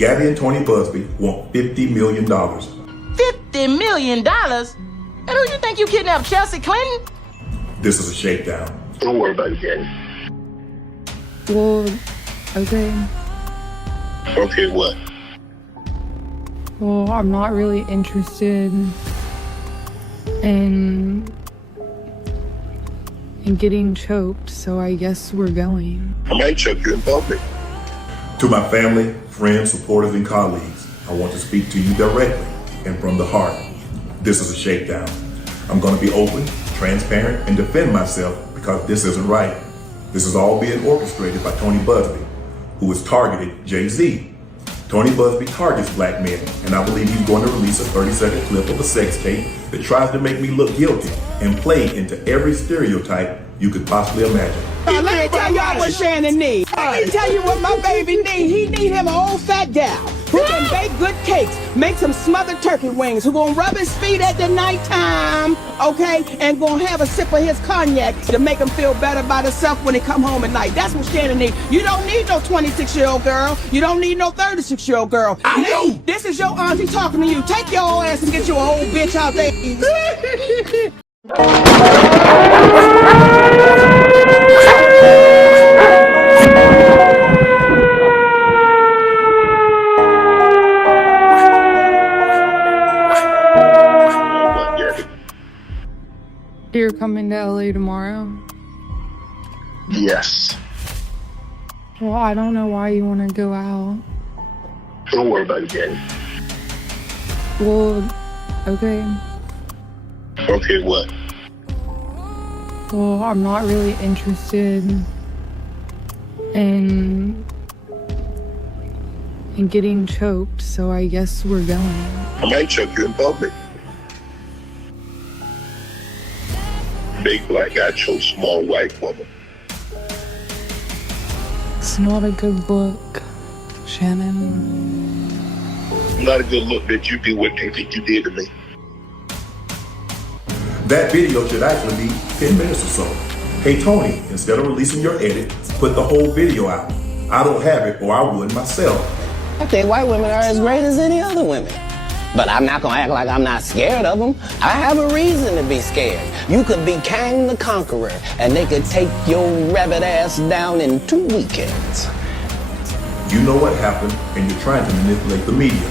Gabby and Tony Busby want $50 million. $50 million? And who you think you kidnapped, Chelsea Clinton? This is a shakedown. Don't worry about it, Gabby. Well, okay. Okay, what? Well, I'm not really interested in getting choked, so I guess we're going. I might choke you in public. To my family, friends, supporters, and colleagues, I want to speak to you directly and from the heart. This is a shakedown. I'm going to be open, transparent, and defend myself because this isn't right. This is all being orchestrated by Tony Busby, who has targeted Jay-Z. Tony Busby targets black men, and I believe he's going to release a 30-second clip of a sex tape that tries to make me look guilty and play into every stereotype you could possibly imagine. Let me tell y'all what Shannon needs. Let me tell you what my baby needs. He need him an old fat gal who can bake good cakes, make some smothered turkey wings, who gonna rub his feet at the nighttime, okay, and gonna have a sip of his cognac to make him feel better about himself when he come home at night. That's what Shannon needs. You don't need no 26-year-old girl. You don't need no 36-year-old girl. I know. This is your auntie talking to you. Take your old ass and get your old bitch out there. You're coming to LA tomorrow? Yes. Well, I don't know why you want to go out. Don't worry about it, Gabby. Well, okay. Okay, what? Well, I'm not really interested in getting choked, so I guess we're going. I might choke you in public. Big black guy chose small white woman. It's not a good look, Shannon. Not a good look that you did what they think you did to me. That video should actually be 10 minutes or so. Hey Tony, instead of releasing your edit, put the whole video out. I don't have it, or I would myself. I think white women are as great as any other women. But I'm not gonna act like I'm not scared of them. I have a reason to be scared. You could be Kang the Conqueror, and they could take your rabbit ass down in 2 weekends. You know what happened, and you're trying to manipulate the media.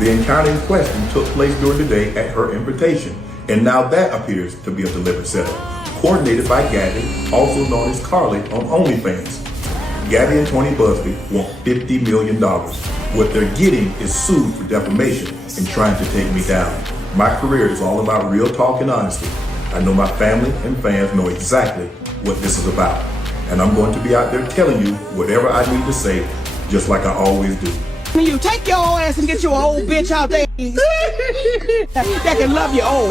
The encounter in question took place during the day at her invitation, and now that appears to be a deliberate setup, coordinated by Gabby, also known as Carly on OnlyFans. Gabby and Tony Busby want $50 million. What they're getting is sued for defamation and trying to take me down. My career is all about real talk and honesty. I know my family and fans know exactly what this is about. And I'm going to be out there telling you whatever I need to say, just like I always do. You take your old ass and get your old bitch out there that can love you old.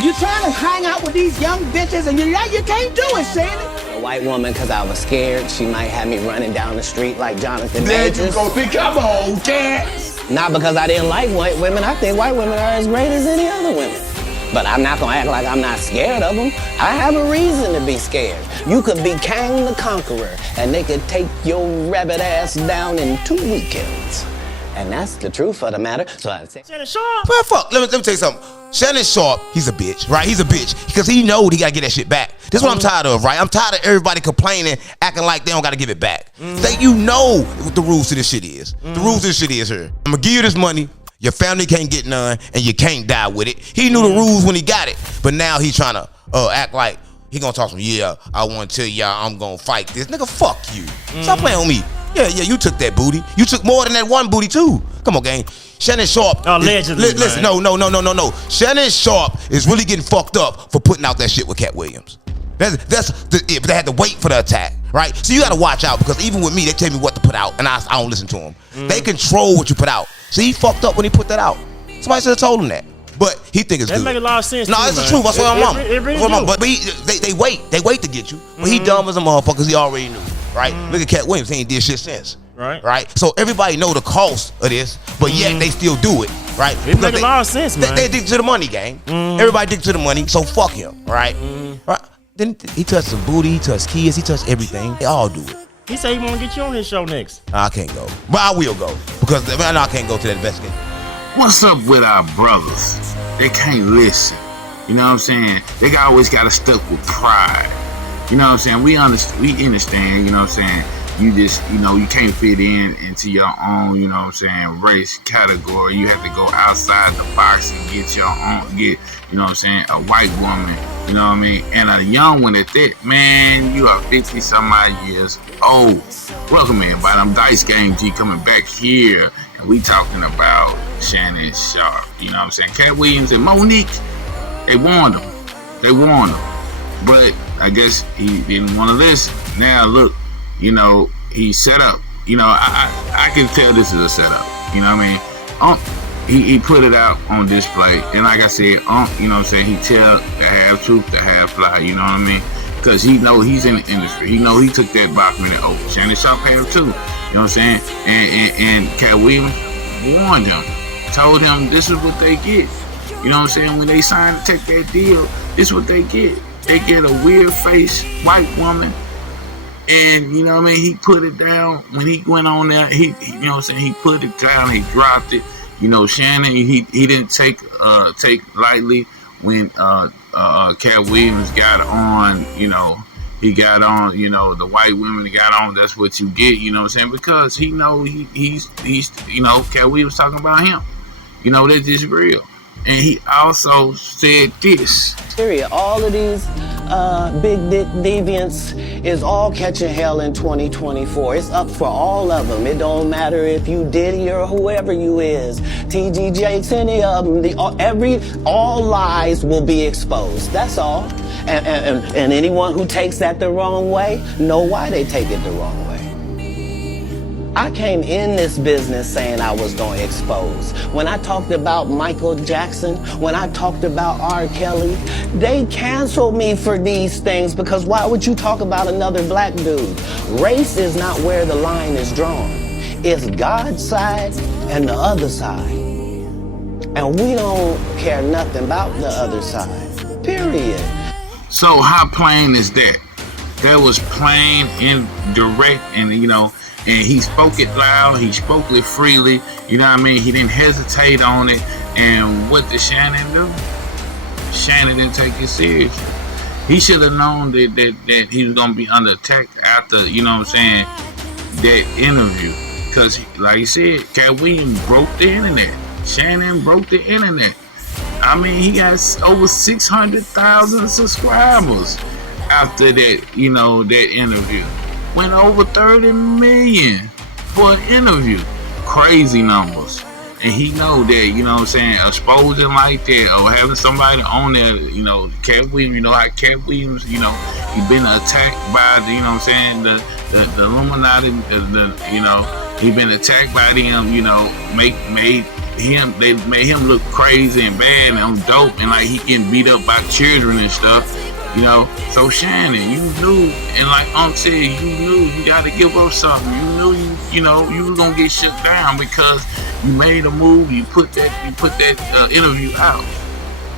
You trying to hang out with these young bitches and you can't do it, Shannon. A white woman, because I was scared, she might have me running down the street like Jonathan Then Majors. you gonna think I'm old, cat. Not because I didn't like white women. I think white women are as great as any other women. But I'm not gonna act like I'm not scared of them. I have a reason to be scared. You could be Kang the Conqueror, and they could take your rabbit ass down in 2 weekends. And that's the truth of the matter. So I say, Shannon Sharpe. But fuck, let me tell you something. Shannon Sharpe, he's a bitch, right? He's a bitch because he know he gotta get that shit back. This is what I'm tired of, right? I'm tired of everybody complaining, acting like they don't gotta give it back. Say you know what the rules to this shit is. The rules to this shit is here. I'm gonna give you this money. Your family can't get none, and you can't die with it. He knew the rules when he got it, but now he's trying to act like he gonna talk some. Yeah, I want to tell y'all I'm gonna fight this. Nigga, fuck you. Stop playing on me. Yeah, you took that booty. You took more than that one booty too. Come on, gang. Shannon Sharpe. Allegedly. Listen, no. Shannon Sharpe is really getting fucked up for putting out that shit with Katt Williams. That's it. But they had to wait for the attack, right? So you got to watch out because even with me, they tell me what to put out, and I don't listen to them. They control what you put out. So he fucked up when he put that out. Somebody should have told him that. But he think it's good. That make a lot of sense. No, it's the truth. That's what I'm on. It really do. But they wait to get you. But he dumb as a motherfucker. He already knew, right? Look at Katt Williams. He ain't did shit since. Right. So everybody know the cost of this, but yet they still do it, right? It make a lot of sense, man. They addicted to the money, gang. Everybody addicted to the money, so fuck him, right? Right. Then he touched some booty, he touched kids, he touched everything. They all do it. He said he want to get you on his show next. I can't go, but I will go because I know I can't go to that investigation. What's up with our brothers? They can't listen. You know what I'm saying? They always got to stuck with pride. You know what I'm saying? We understand, you know what I'm saying? You just, you know, you can't fit into your own, you know what I'm saying, race category. You have to go outside the box and get your own, you know what I'm saying, a white woman, you know what I mean? And a young one at that. Man, you are 50 some odd years old. Welcome everybody. I'm Dice Game G coming back here. And we talking about Shannon Sharpe. You know what I'm saying? Katt Williams and Monique, they warned him. But I guess he didn't want to listen. Now look, you know, he set up. You know, I can tell this is a setup. You know what I mean? He put it out on display. And like I said, you know what I'm saying, he tell the half truth, the half lie. You know what I mean? Because he know he's in the industry. He know he took that box minute over. Shannon Sharpe have too. You know what I'm saying? And Katt Williams warned him. Told him this is what they get. You know what I'm saying? When they signed to take that deal, this is what they get. They get a weird face white woman. And, you know what I mean, he put it down when he went on there. You know what I'm saying, he put it down, he dropped it. You know, Shannon, he didn't take lightly when Katt Williams got on, you know, he got on, you know, the white women got on, that's what you get, you know what I'm saying? Because he know he's you know, Katt Williams talking about him. You know, that's just real. And he also said this. All of these big dick deviants is all catching hell in 2024. It's up for all of them. It don't matter if you Diddy or whoever you is. TG Jakes, any of them. All lies will be exposed. That's all. And anyone who takes that the wrong way, know why they take it the wrong way. I came in this business saying I was going to expose. When I talked about Michael Jackson, when I talked about R. Kelly, they canceled me for these things because why would you talk about another black dude? Race is not where the line is drawn. It's God's side and the other side. And we don't care nothing about the other side, period. So how plain is that? That was plain and direct, and you know, and he spoke it loud, he spoke it freely, you know what I mean? He didn't hesitate on it. And what did Shannon do? Shannon didn't take it seriously. He should have known that he was going to be under attack after, you know what I'm saying, that interview. Because, like he said, Katt Williams broke the internet. Shannon broke the internet. I mean, he got over 600,000 subscribers after that, you know, that interview. Went over 30 million for an interview. Crazy numbers. And he know that, you know what I'm saying, exposing like that or having somebody on there, you know, Katt Williams, you know how Katt Williams, you know, he been attacked by the, you know what I'm saying, the Illuminati, you know, he been attacked by them, you know, they made him look crazy and bad and dope and like he getting beat up by children and stuff. You know, so Shannon, you knew, and like said, you knew you got to give up something. You knew you know, you were gonna get shut down because you made a move. You put that interview out.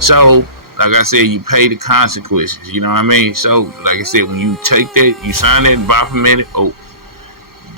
So, like I said, you pay the consequences. You know what I mean? So, like I said, when you take that, you sign that document. Oh,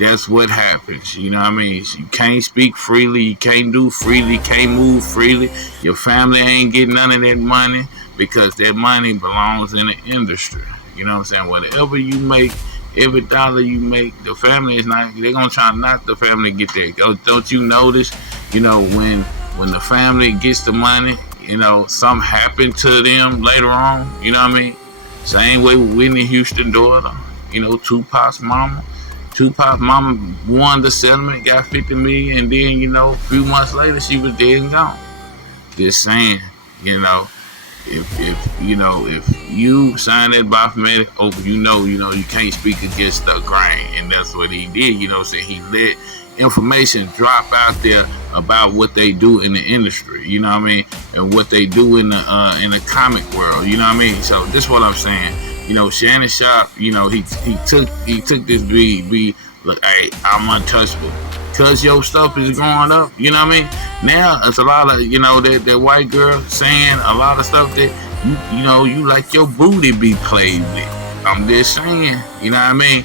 that's what happens. You know what I mean? You can't speak freely. You can't do freely. Can't move freely. Your family ain't getting none of that money. Because that money belongs in the industry. You know what I'm saying? Whatever you make, every dollar you make, the family is not, they're going to try not the family to get that. Don't you notice, you know, when the family gets the money, you know, something happened to them later on, you know what I mean? Same way with Whitney Houston's daughter, you know, Tupac's mama. Tupac's mama won the settlement, got 50 million, and then, you know, a few months later, she was dead and gone. Just saying, you know, if you sign that document, you know you can't speak against the grain, and that's what he did. You know, so he let information drop out there about what they do in the industry. You know what I mean, and what they do in the comic world. You know what I mean. So this is what I'm saying. You know, Shannon Sharpe. You know, he took this be look, hey, I'm untouchable. Cause your stuff is going up, you know what I mean? Now it's a lot of, you know, that white girl saying a lot of stuff that you know, you like your booty be played with. I'm just saying, you know what I mean?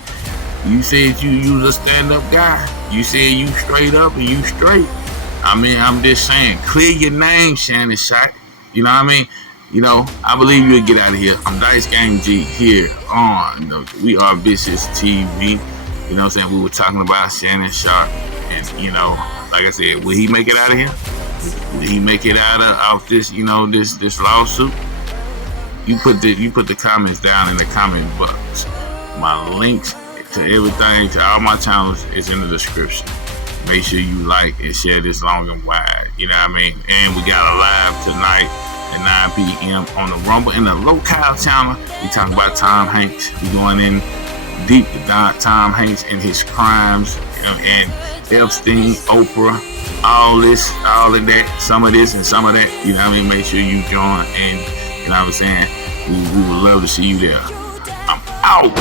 You said you was a stand-up guy. You said you straight up and you straight. I mean, I'm just saying, clear your name, Shannon Sharpe. You know what I mean? You know, I believe you'll get out of here. I'm Dice Game G here on We Are Vicious TV. You know what I'm saying? We were talking about Shannon Sharpe, and you know, like I said, will he make it out of here? Will he make it out of this? You know, this lawsuit? You put the comments down in the comment box. My links to everything, to all my channels, is in the description. Make sure you like and share this long and wide. You know what I mean? And we got a live tonight at 9 p.m. on the Rumble in the Local channel. We talking about Tom Hanks. We going in deep to Tom Hanks and his crimes and Epstein, Oprah, all of that, some of this and some of that. You know what I mean? Make sure you join, and you know what I'm saying? We would love to see you there. I'm out.